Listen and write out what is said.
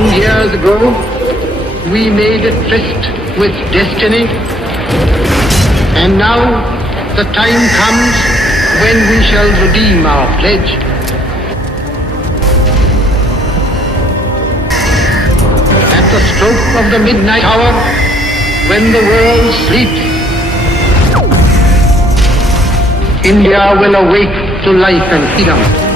Long years ago, we made a tryst with destiny, and now the time comes when we shall redeem our pledge. At the stroke of the midnight hour, when the world sleeps, India will awake to life and freedom.